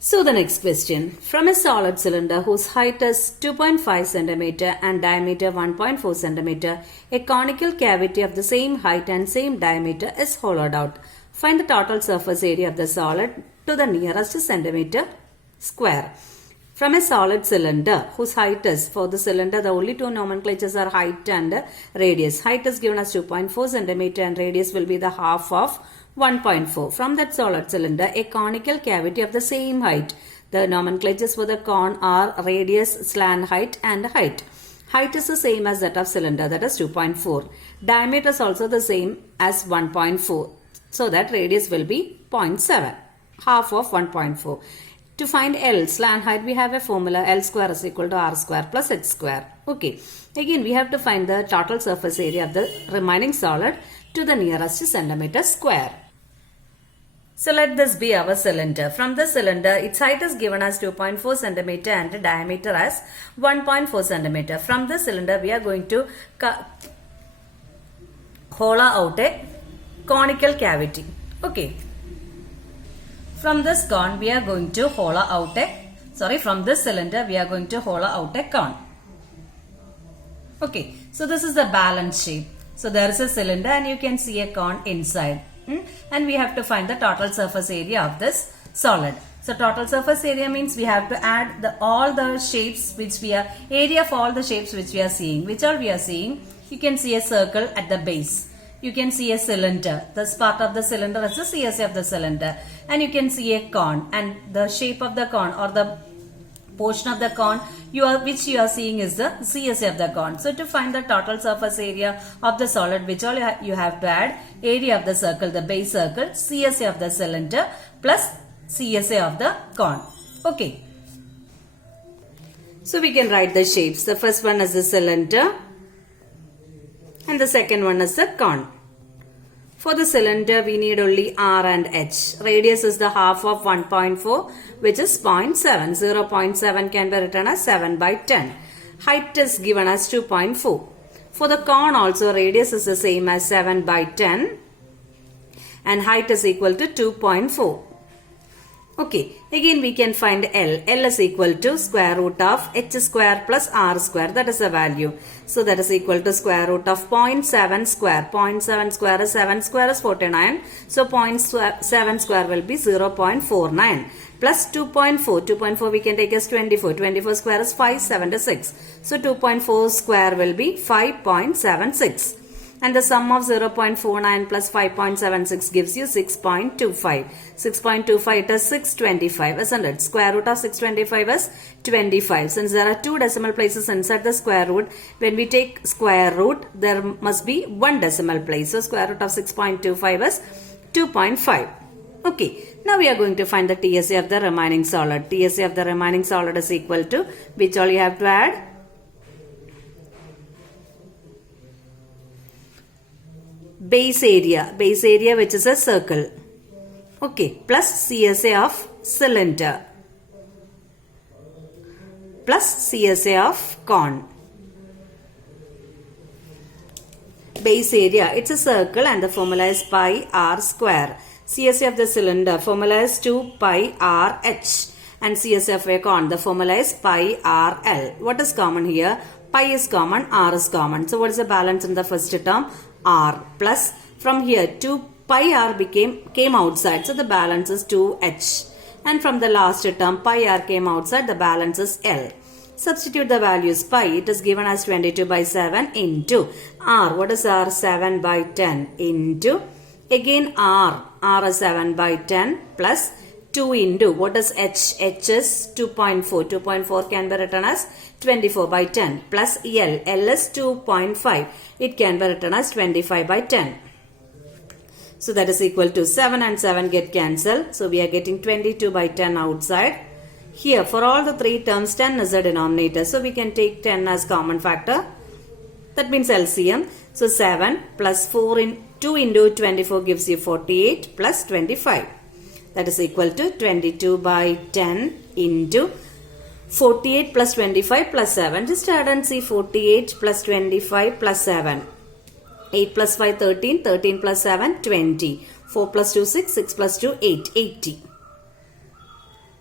So the next question. From a solid cylinder whose height is 2.5 cm and diameter 1.4 cm, a conical cavity of the same height and same diameter is hollowed out. Find the total surface area of the solid to the nearest centimeter square. From a solid cylinder whose height is, for the cylinder the only two nomenclatures are height and radius. Height is given as 2.4 cm and radius will be the half of 1.4. From that solid cylinder, a conical cavity of the same height. The nomenclatures for the cone are radius, slant height and height. Height is the same as that of cylinder, that is 2.4. Diameter is also the same as 1.4. So that radius will be 0.7, half of 1.4. To find L, slant height, we have a formula L square is equal to R square plus H square. Okay. Again, we have to find the total surface area of the remaining solid to the nearest centimeter square. So let this be our cylinder. From the cylinder, its height is given as 2.4 cm and diameter as 1.4 cm. From the cylinder, we are going to hollow out a conical cavity. Okay. From this cone, we are going to hollow out from this cylinder, we are going to hollow out a cone. Okay. So this is the balance shape. So there is a cylinder and you can see a cone inside. And we have to find the total surface area of this solid. So total surface area means we have to add all the shapes which we are, area of all the shapes which we are seeing. Which all we are seeing? You can see a circle at the base. You can see a cylinder. This part of the cylinder is the Cbse of the cylinder. And you can see a cone. And the shape of the cone or the portion of the cone which you are seeing is the Cbse of the cone. So to find the total surface area of the solid, which all you have to add area of the circle, the base circle, Cbse of the cylinder plus Cbse of the cone. Okay. So we can write the shapes. The first one is the cylinder and the second one is the cone. For the cylinder, we need only R and H. Radius is the half of 1.4, which is 0.7. 0.7 can be written as 7 by 10. Height is given as 2.4. For the cone also, radius is the same as 7 by 10. And height is equal to 2.4. Okay, again we can find L. L is equal to square root of H square plus R square. That is the value. So that is equal to square root of 0.7 square. 0.7 square is 7 square is 49. So 0.7 square will be 0.49. Plus 2.4. 2.4 we can take as 24. 24 square is 576. So 2.4 square will be 5.76. And the sum of 0.49 plus 5.76 gives you 6.25. 6.25 it is 625, isn't it? Square root of 625 is 25. Since there are two decimal places inside the square root, when we take square root, there must be one decimal place. So square root of 6.25 is 2.5. Okay. Now we are going to find the Tsa of the remaining solid. Tsa of the remaining solid is equal to, which all you have to add? Base area which is a circle. Okay, plus Cbse of cylinder plus Cbse of cone. Base area, it's a circle and the formula is pi r square. Cbse of the cylinder, formula is 2 pi r h. And Cbse of a cone, the formula is pi r l. What is common here? Pi is common, r is common. So what is the balance in the first term? R plus from here 2 pi r came outside, so the balance is 2h, and from the last term pi r came outside, the balance is L. Substitute the values. Pi, it is given as 22 by 7 into r. What is r? 7 by 10 into again r is 7 by 10 plus 2 into what is h? H is 2.4. 2.4 can be written as 24 by 10 plus L. L is 2.5. It can be written as 25 by 10. So that is equal to 7 and 7 get cancelled. So we are getting 22 by 10 outside. Here for all the three terms 10 is the denominator. So we can take 10 as common factor. That means LCM. So 7 plus 2 into 24 gives you 48 plus 25. That is equal to 22 by 10 into 48 plus 25 plus 7. Just add and see 48 plus 25 plus 7. 8 plus 5, 13. 13 plus 7, 20. 4 plus 2, 6. 6 plus 2, 8. 80.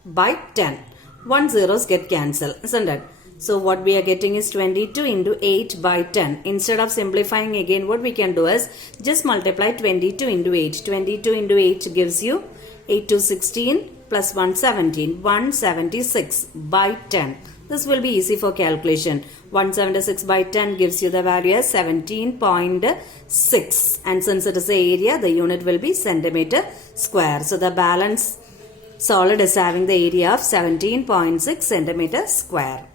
by 10. 1 zeros get cancelled, isn't it? So what we are getting is 22 into 8 by 10. Instead of simplifying again, what we can do is just multiply 22 into 8. 22 into 8 gives you 8 to 16 plus 117. 176 by 10. This will be easy for calculation. 176 by 10 gives you the value as 17.6. And since it is the area, the unit will be centimeter square. So the balance solid is having the area of 17.6 centimeter square.